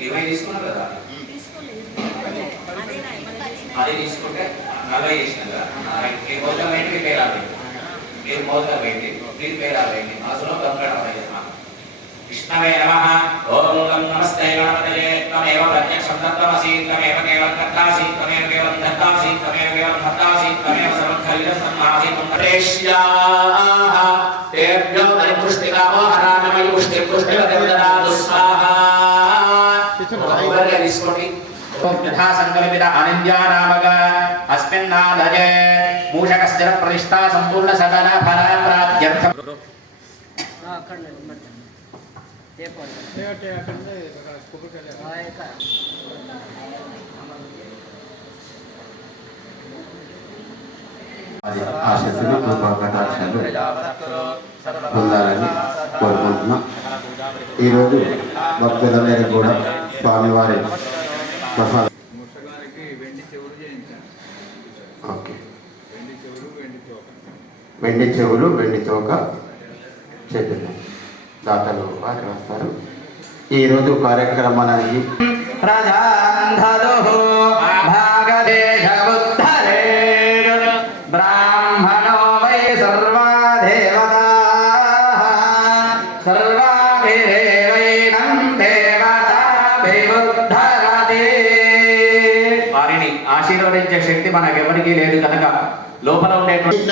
ఏమైనా తీసుకున్నారు కదా అదే తీసుకుంటే నలభై చేసినాం కదా మీరు మొదట వేయండి పేరు ఆవేయండి మీరు మొదట వేయండి మీరు పేరు ఆవేయండి మనసులో కంప్లీట్ విష్ణవే నమః ఓం నమస్తే గణపతయే త్వమేవ ప్రత్యక్షం తత్వమసి త్వమేవ కేవలం తత్తాసి త్వమేవ కేవలం దత్తాసి త్వమేవ కేవలం భర్తాసి త్వమేవ సర్వం ఖలిలం సమ్మాసి త్వమేష్యాః తేభ్యో పరిపుష్టికామో హరామయ పుష్టి పుష్టివదదాదు స్వాహా ఓవర్గా తీసుకోండి ఓం యథా సంకల్పిత ఆనంద్యానామగ అస్మిన్నాదయే మూషకస్య ప్రతిష్ఠా సంపూర్ణ సకల ఫల ప్రాప్త్యర్థం ఆశస్సులు కృపాకటాక్షాలు పొందాలని కోరుకుంటున్నాం. ఈరోజు భక్తులందరికీ కూడా స్వామివారి ప్రసాదం వెండి చెవులు వెండి తోక చేతులు దాతలు వారు వస్తారు. ఈరోజు కార్యక్రమానికి బ్రాహ్మణో వై సర్వా దేవతా సర్వాభిరేవైనం దేవతాభిముద్ధరతి. వారిని ఆశీర్వదించే శక్తి మనకెవరికీ లేదు కనుక లోపల ఉండేటువంటి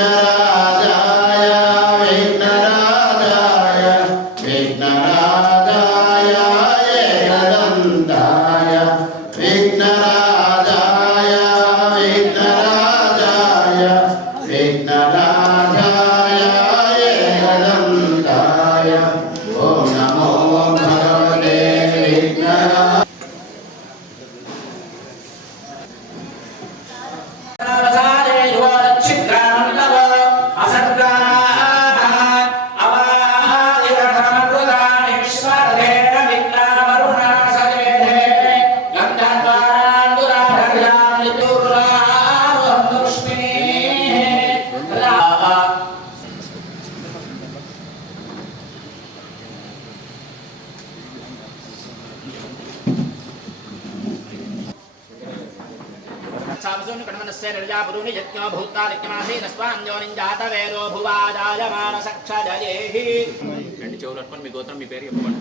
రెండు చెవులు పట్టుకొని మీ గోత్రం మీ పేరు చెప్పండి.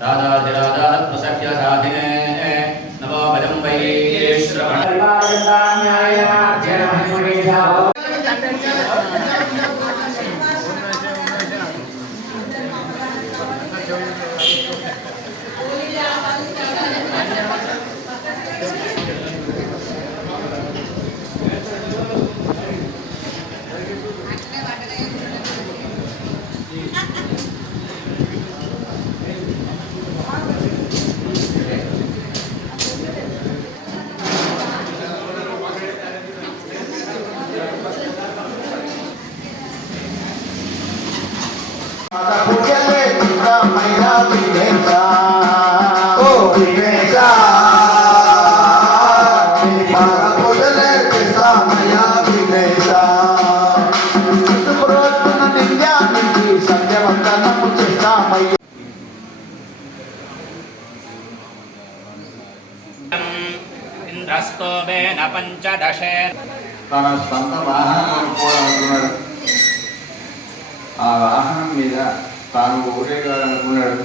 राधा राधा प्रसख्य साधिने नमो भजं वै श्रवण ఇంద్రస్తోమేన పంచదశే తన సొంత వాహనం కొనుక్కోవాలనుకున్నాడు. ఆ వాహనం మీద తాను ఊరేగాలనుకున్నాడు.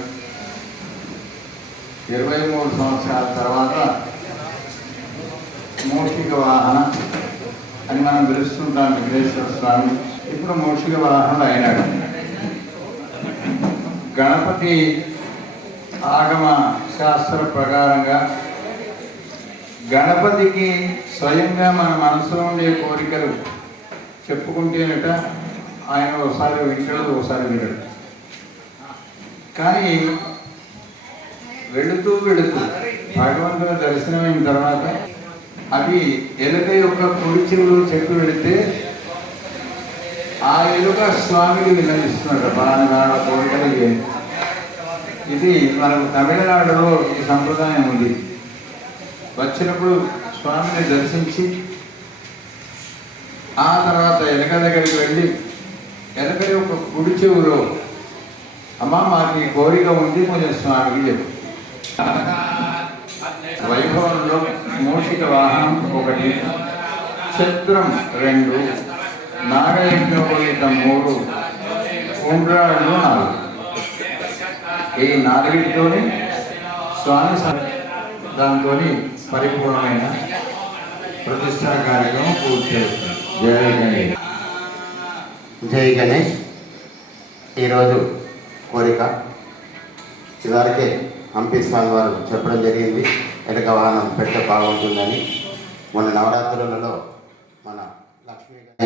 23 సంవత్సరాల తర్వాత మూషిక వాహన అని మనం పిలుస్తుంటాం వెంకటేశ్వర స్వామి. ఇప్పుడు మూషిక వాహనుడు అయినాడు. గణపతి ఆగమ శాస్త్ర ప్రకారంగా గణపతికి స్వయంగా మన మనసులో ఉండే కోరికలు చెప్పుకుంటేనట ఆయన ఒకసారి వింటాడు, ఒకసారి వినడు. కానీ వెళుతూ భగవంతుని దర్శనమైన తర్వాత అది ఎలుక యొక్క కుడి చెవులు చెప్పి వెళితే ఆ ఎలుక స్వామికి విన్నవిస్తున్నాడు బాగా కోరికలు. ఇది మనకు తమిళనాడులో ఈ సంప్రదాయం ఉంది. వచ్చినప్పుడు స్వామిని దర్శించి ఆ తర్వాత ఎలుక దగ్గరికి వెళ్ళి ఎలుక యొక్క కుడి చెవులో అమ్మ మాకు ఈ కోరిక ఉంది కొంచెం స్వామికి చెప్పు. వైభవంలో మూషిక వాహనం 1, ఛత్రం 2, నాగయజ్ఞోపవీతం 3, ఉండ్రాళ్ళు 4. ఈ 4తోని స్వామి దాంతో పరిపూర్ణమైన ప్రతిష్టా కార్యక్రమం పూర్తి చేస్తుంది. జై గణేష్. జై గణేష్. ఈరోజు కోరిక ఇదివరకే హంపి స్వామి వారు చెప్పడం జరిగింది, ఎలుక వాహనం పెడితే బాగుంటుందని. మొన్న నవరాత్రులలో మన